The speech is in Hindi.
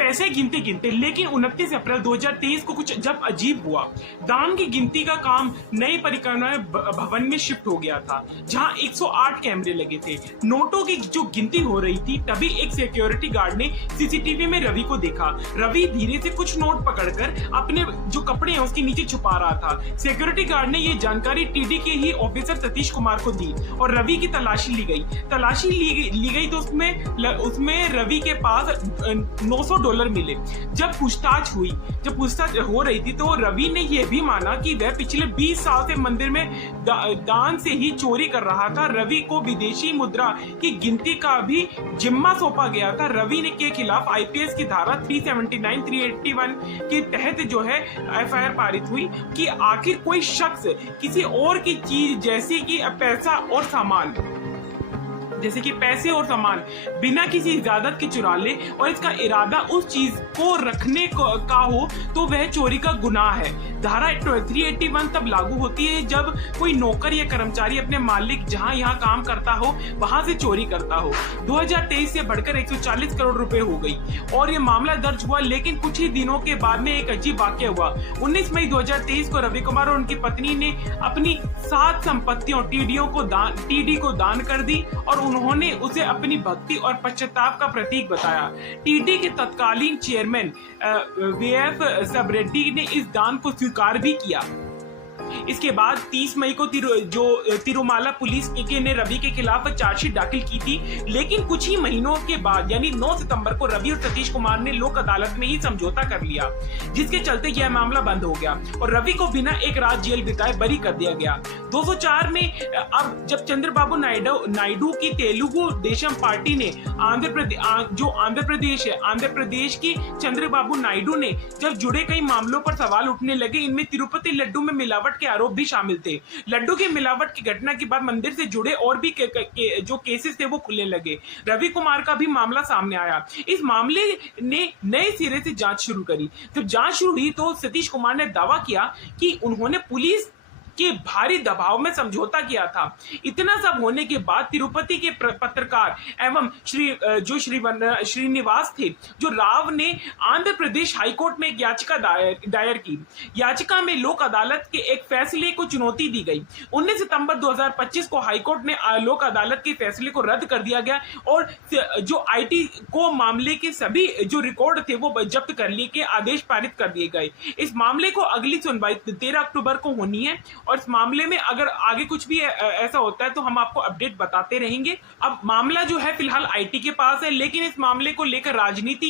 पैसे गिनते गिनते, लेकिन 29 अप्रैल 2023 को कुछ जब अजीब हुआ। दान की गिनती का काम नए परिक्रमा भवन में शिफ्ट हो गया था, जहां 108 कैमरे लगे थे। नोटों की जो गिनती हो रही थी, तभी एक सिक्योरिटी गार्ड ने सीसीटीवी में रवि को देखा। रवि धीरे से कुछ नोट पकड़कर अपने जो कपड़े हैं उसके नीचे छुपा रहा था। सिक्योरिटी गार्ड ने ये जानकारी टीडी के ही ऑफिसर सतीश कुमार को दी और रवि की तलाशी ली गई। तलाशी ली गई तो उसमें रवि के पास $900 मिले। जब पूछताछ हो रही थी तो रवि ने यह भी माना कि वह पिछले 20 साल से मंदिर में दान से ही चोरी कर रहा था। रवि को विदेशी मुद्रा की गिनती का भी जिम्मा सौंपा गया था। रवि ने के खिलाफ आईपीएस की धारा 379, 381 के तहत जो है एफआईआर पारित हुई कि आखिर कोई शख्स किसी और की चीज जैसे कि पैसे और सामान बिना किसी इजाजत के चुरा ले और इसका इरादा उस चीज को रखने का हो तो वह चोरी का गुनाह है। धारा 381 तब लागू होती है जब कोई नौकर या कर्मचारी अपने मालिक जहां यहां काम करता हो वहां से चोरी करता हो। 2023 से बढ़कर 140 करोड़ रुपए हो गई और यह मामला दर्ज हुआ, लेकिन कुछ ही दिनों के बाद में एक अजीब वाकया हुआ। 19 मई 2023 को रवि कुमार और उनकी पत्नी ने अपनी 7 संपत्तियों टीडी को दान कर दी और उन्होंने उसे अपनी भक्ति और पश्चाताप का प्रतीक बताया। टीडी के तत्कालीन चेयरमैन वीएफ सबरेड्डी ने इस दान को स्वीकार भी किया। इसके बाद 30 मई को तिरुमाला पुलिस ने रवि के खिलाफ चार्जशीट दाखिल की थी, लेकिन कुछ ही महीनों के बाद यानी 9 सितंबर को रवि और सतीश कुमार ने लोक अदालत में ही समझौता कर लिया, जिसके चलते यह मामला बंद हो गया और रवि को बिना एक रात जेल बिताए बरी कर दिया गया। 2004 में अब जब चंद्रबाबू नायडू की तेलुगु देशम पार्टी ने आंध्र प्रदेश की चंद्रबाबू नायडू ने जब जुड़े कई मामलों पर सवाल उठने लगे। इनमें तिरुपति लड्डू में मिलावट के आरोप भी शामिल थे। लड्डू की मिलावट की घटना के बाद मंदिर से जुड़े और भी जो केसेस थे वो खुलने लगे। रवि कुमार का भी मामला सामने आया। इस मामले ने नए सिरे से जांच शुरू करी। जब जांच शुरू हुई तो सतीश कुमार ने दावा किया कि उन्होंने पुलिस के भारी दबाव में समझौता किया था। इतना सब होने के बाद तिरुपति के पत्रकार एवं श्रीनिवास थे जो राव ने आंध्र प्रदेश हाईकोर्ट में एक याचिका दायर की। याचिका में लोक अदालत के एक फैसले को चुनौती दी गई। 19 सितंबर 2025 को हाईकोर्ट में लोक अदालत के फैसले को रद्द कर दिया गया और जो आईटी को मामले के सभी जो रिकॉर्ड थे वो जब्त कर लिए के आदेश पारित कर दिए गए। इस मामले को अगली सुनवाई 13 अक्टूबर को होनी है और इस मामले में अगर आगे कुछ भी ऐसा होता है तो हम आपको अपडेट बताते रहेंगे। अब मामला जो है फिलहाल आईटी के पास है, लेकिन इस मामले को लेकर राजनीति